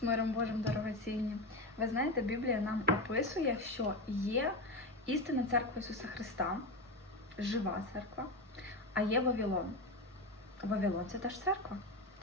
з миром Божим дорогоцінні. Ви знаєте, Біблія нам описує, що є істинна церква Ісуса Христа, жива церква, а є Вавилон. Вавилон це теж церква.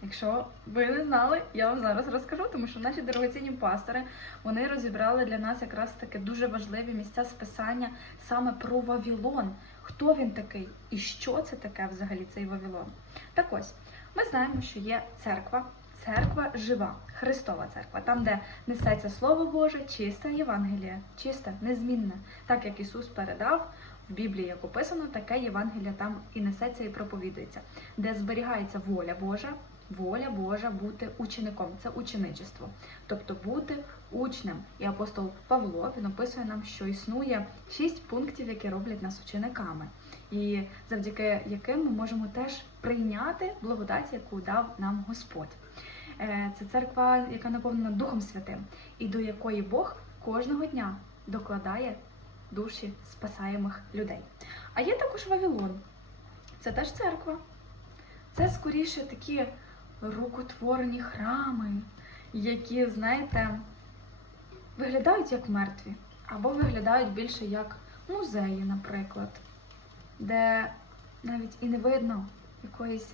Якщо ви не знали, я вам зараз розкажу, тому що наші дорогоцінні пастори вони розібрали для нас якраз таки дуже важливі місця списання саме про Вавилон. Хто він такий і що це таке взагалі цей Вавилон? Так ось, ми знаємо, що є церква, церква жива, Христова церква, там, де несеться Слово Боже, чисте Євангеліє, чисте, незмінне, так як Ісус передав в Біблії, як описано, таке Євангеліє там і несеться, і проповідується, де зберігається воля Божа. Воля Божа бути учеником це ученичество, тобто бути учнем. І апостол Павло він описує нам, що існує шість пунктів, які роблять нас учениками, і завдяки яким ми можемо теж прийняти благодать, яку дав нам Господь. Е, Це церква, яка наповнена Духом Святим, і до якої Бог кожного дня докладає душі спасаємих людей. А є також Вавилон. Це теж церква. Це скоріше такі рукотворені храми, які, знаєте, виглядають як мертві, або виглядають більше як музеї, наприклад, де навіть і не видно якоїсь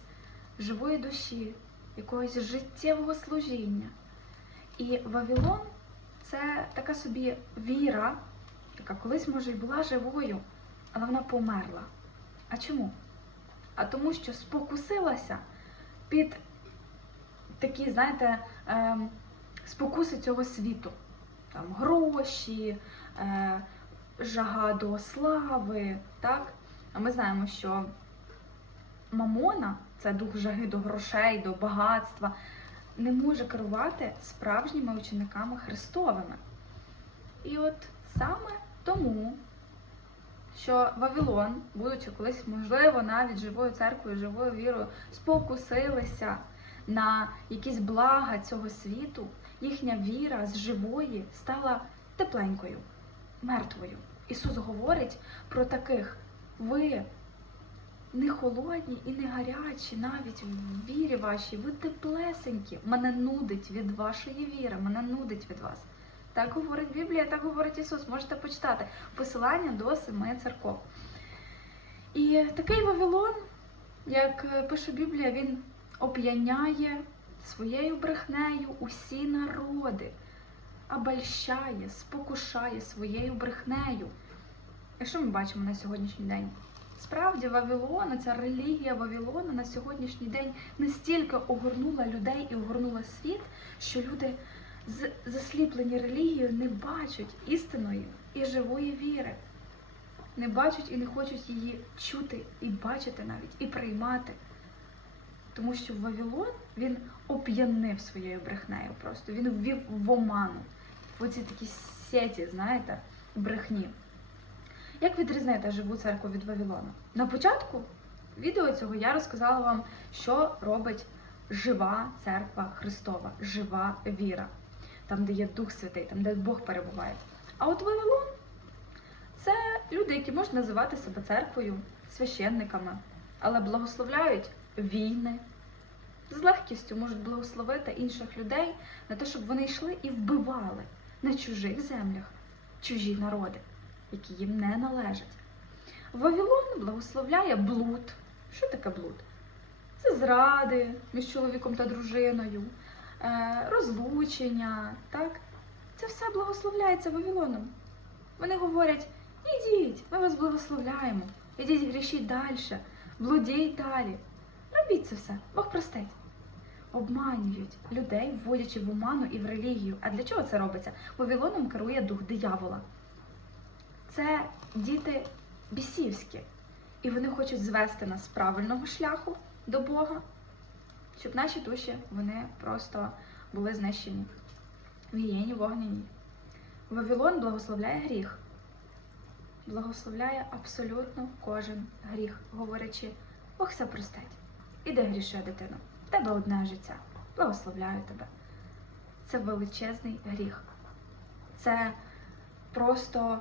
живої душі, якогось життєвого служіння. І Вавилон це така собі віра, яка колись, може, і була живою, але вона померла. А чому? А тому, що спокусилася під такі, знаєте, ем, спокуси цього світу. Там гроші, е, жага до слави. так? А ми знаємо, що мамона це дух жаги до грошей, до багатства, не може керувати справжніми учениками Христовими. І от саме тому, що Вавилон, будучи колись, можливо, навіть живою церквою, живою вірою, спокусилися на якісь блага цього світу, їхня віра з живої стала тепленькою, мертвою. Ісус говорить про таких: ви не холодні і не гарячі, навіть в вірі вашій, ви теплесенькі. Мене нудить від вашої віри, мене нудить від вас. Так говорить Біблія, так говорить Ісус. Можете почитати посилання до семи церков. І такий Вавилон, як пише Біблія, він оп'яняє своєю брехнею усі народи, обольщає, спокушає своєю брехнею. І що ми бачимо на сьогоднішній день? Справді, Вавилон, ця релігія Вавилона на сьогоднішній день настільки огорнула людей і огорнула світ, що люди з засліплені релігією не бачать істинної і живої віри, не бачать і не хочуть її чути і бачити навіть, і приймати. Тому що Вавилон він оп'янив своєю брехнею просто. Він ввів в оману. Оці такі сеті, знаєте, брехні. Як відрізнити живу церкву від Вавилону? На початку відео цього я розказала вам, що робить жива церква Христова, жива віра, там, де є Дух Святий, там, де Бог перебуває. А от Вавилон це люди, які можуть називати себе церквою, священниками, але благословляють війни. З легкістю можуть благословити інших людей на те, щоб вони йшли і вбивали на чужих землях чужі народи, які їм не належать. Вавилон благословляє блуд. Що таке блуд? Це зради між чоловіком та дружиною, е, розлучення. так? Це все благословляється Вавилоном. Вони говорять: ідіть, ми вас благословляємо, ідіть грішіть далі, блудіть далі. Робіть це все, Бог простить. Обманюють людей, вводячи в оману і в релігію. А для чого це робиться? Вавилоном керує дух диявола. Це діти бісівські. І вони хочуть звести нас з правильного шляху до Бога, щоб наші душі вони просто були знищені. Вієні вогняні. Вавилон благословляє гріх. Благословляє абсолютно кожен гріх, говорячи, Бог все простить. Іди гріши, дитино, в тебе одне життя. Благословляю тебе. Це величезний гріх. Це просто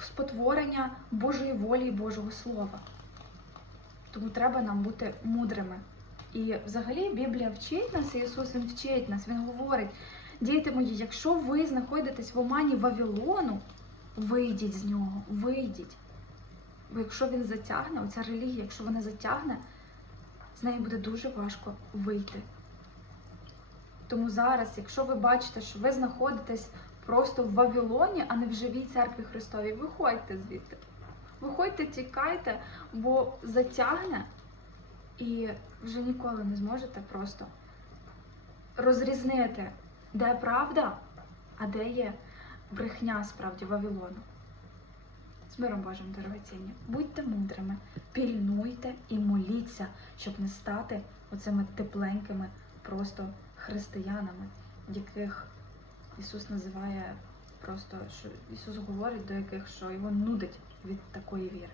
спотворення Божої волі і Божого Слова. Тому треба нам бути мудрими І взагалі Біблія вчить нас, Ісус Він вчить нас, Він говорить, діти мої, якщо ви знаходитесь в омані Вавилону, вийдіть з нього, вийдіть. Бо якщо він затягне, оця релігія, якщо вона затягне, з неї буде дуже важко вийти. Тому зараз, якщо ви бачите, що ви знаходитесь просто в Вавилоні, а не в живій церкві Христовій, виходьте звідти. Виходьте, тікайте, бо затягне і вже ніколи не зможете просто розрізнити, де правда, а де є брехня справді Вавилону. З миром Божим, дорогоцінні, будьте мудрими, пільнуйте і моліться, щоб не стати оцими тепленькими просто християнами, яких Ісус називає просто, що Ісус говорить до яких, що його нудить від такої віри.